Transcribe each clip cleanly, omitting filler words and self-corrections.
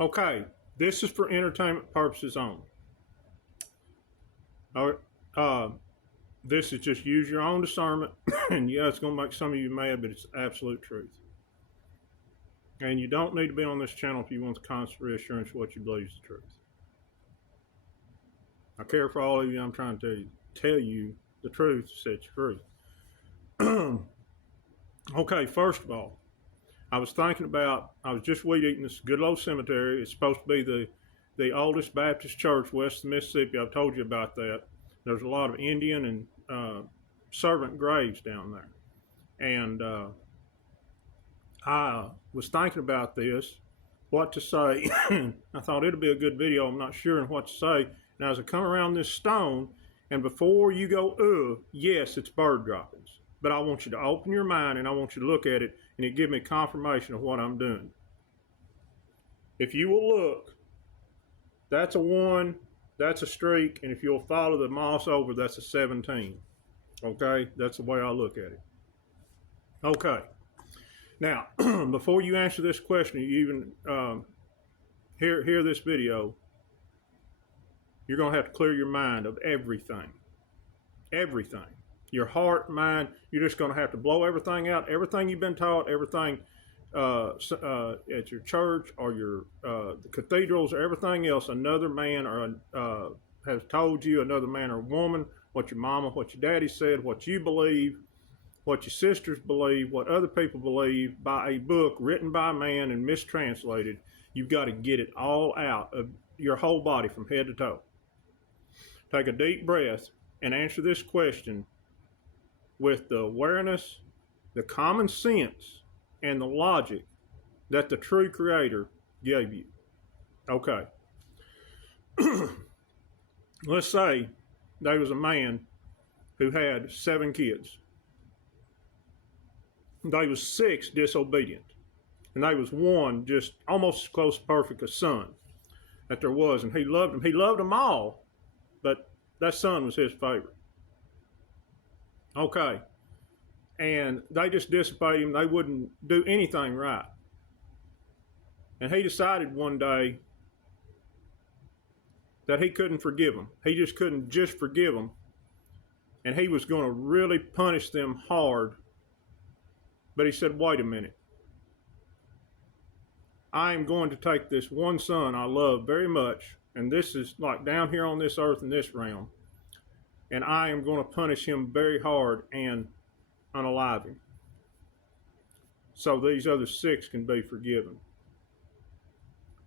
Okay, this is for entertainment purposes only. All right, this is just use your own discernment, and yeah, it's going to make some of you mad, but it's absolute truth. And you don't need to be on this channel if you want the constant reassurance of what you believe is the truth. I care for all of you. I'm trying to tell you the truth to set you free. Okay, first of all, I was just weed eating this good old cemetery. It's supposed to be the oldest Baptist church west of Mississippi. I've told you about that. There's a lot of Indian and servant graves down there. And I was thinking about this, what to say. I thought it'd be a good video. I'm not sure what to say. Now, as I come around this stone, and before you go, yes, it's bird droppings. But I want you to open your mind and I want you to look at it and it give me confirmation of what I'm doing. If you will look, that's a 1, that's a streak, and if you'll follow the moss over, that's a 17. Okay, that's the way I look at it. Okay, now before you answer this question, you even hear this video, you're going to have to clear your mind of everything. Everything. Your heart, mind, you're just going to have to blow everything out, everything you've been taught, everything at your church or your the cathedrals or everything else another man or has told you, another man or woman, what your mama, what your daddy said, what you believe, what your sisters believe, what other people believe by a book written by a man and mistranslated. You've got to get it all out of your whole body from head to toe. Take a deep breath and answer this question with the awareness, the common sense, and the logic that the true creator gave you. Okay. Let's say there was a man who had 7 kids. There was 6 disobedient. And there was 1 just almost as close to perfect a son that there was. And he loved them. He loved them all, but that son was his favorite. Okay. And they just disobeyed him. They wouldn't do anything right. And he decided one day that he couldn't forgive them. He just couldn't just forgive them. And he was going to really punish them hard. But he said, wait a minute. I am going to take this one son I love very much, and this is like down here on this earth in this realm, and I am going to punish him very hard and unalive him, so these other 6 can be forgiven.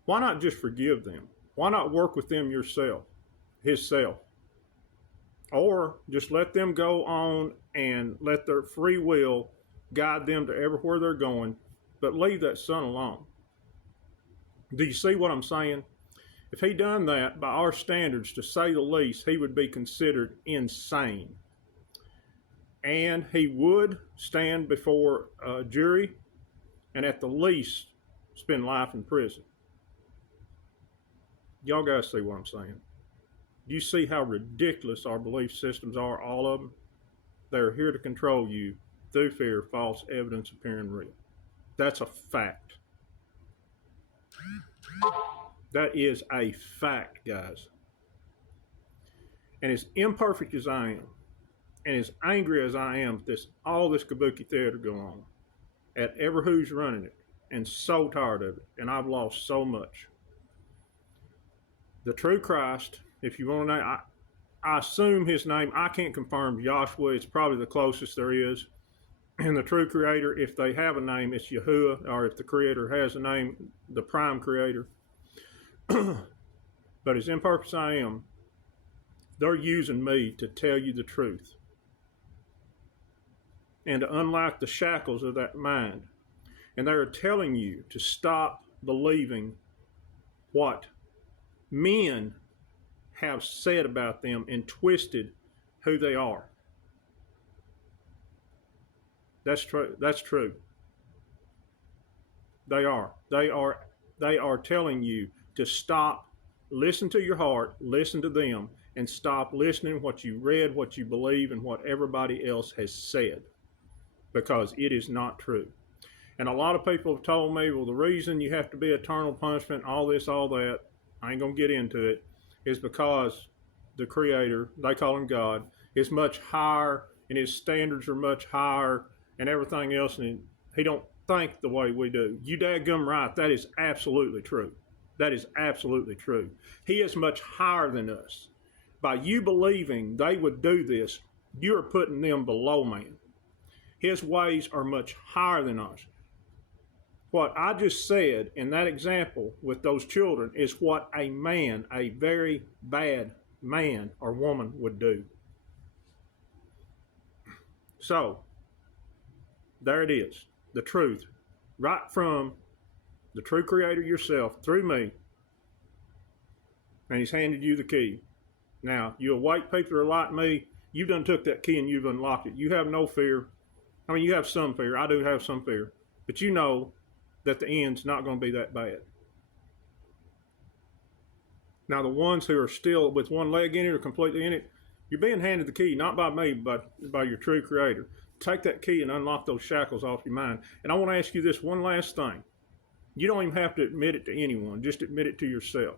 Why not just forgive them? Why not work with them yourself, himself? Or just let them go on and let their free will guide them to everywhere they're going, but leave that son alone. Do you see what I'm saying? If he done that, by our standards, to say the least, he would be considered insane. And he would stand before a jury and at the least spend life in prison. Y'all guys see what I'm saying? Do you see how ridiculous our belief systems are, all of them? They're here to control you through fear, false evidence appearing real. That's a fact. That is a fact, guys. And as imperfect as I am, and as angry as I am at all this kabuki theater going on, at ever who's running it, and so tired of it, and I've lost so much. The true Christ, if you want to know, I assume his name, I can't confirm Joshua, it's probably the closest there is. And the true creator, if they have a name, it's Yahuwah, or if the creator has a name, the prime creator. But as imperfect as I am, they're using me to tell you the truth and to unlock the shackles of that mind. And they are telling you to stop believing what men have said about them and twisted who they are. That's true. That's true. They are telling you to stop, listen to your heart, listen to them, and stop listening to what you read, what you believe, and what everybody else has said, because it is not true. And a lot of people have told me, well, the reason you have to be eternal punishment, all this, all that, I ain't going to get into it, is because the Creator, they call him God, is much higher and his standards are much higher and everything else. And he don't think the way we do. You dadgum right. That is absolutely true. That is absolutely true. He is much higher than us. By you believing they would do this, you're putting them below man. His ways are much higher than ours. What I just said in that example with those children is what a man, a very bad man or woman would do. So, there it is, the truth, right from the true Creator yourself through me, and he's handed you the key. Now, you awake people that are like me, you done took that key and you've unlocked it. You have no fear. I mean, you have some fear. I do have some fear. But you know that the end's not going to be that bad. Now, the ones who are still with one leg in it or completely in it, you're being handed the key, not by me, but by your true Creator. Take that key and unlock those shackles off your mind. And I want to ask you this one last thing. You don't even have to admit it to anyone. Just admit it to yourself.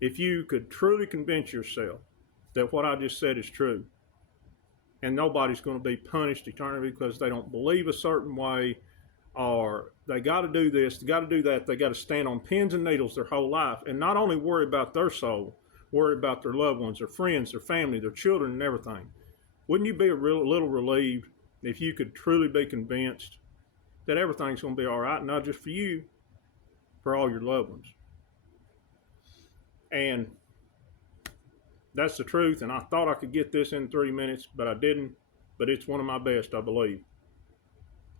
If you could truly convince yourself that what I just said is true, and nobody's going to be punished eternally because they don't believe a certain way, or they got to do this, they got to do that, they got to stand on pins and needles their whole life, and not only worry about their soul, worry about their loved ones, their friends, their family, their children, and everything. Wouldn't you be a little relieved if you could truly be convinced that everything's going to be all right, not just for you, for all your loved ones? And that's the truth, and I thought I could get this in 3 minutes, but I didn't. But it's one of my best, I believe.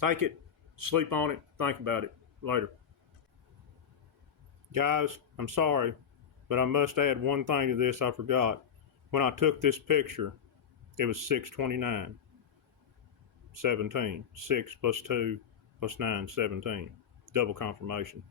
Take it, sleep on it, think about it. Later. Guys, I'm sorry, but I must add one thing to this I forgot. When I took this picture, it was 6:29, 17. 6 plus 2 plus 9, 17. Double confirmation.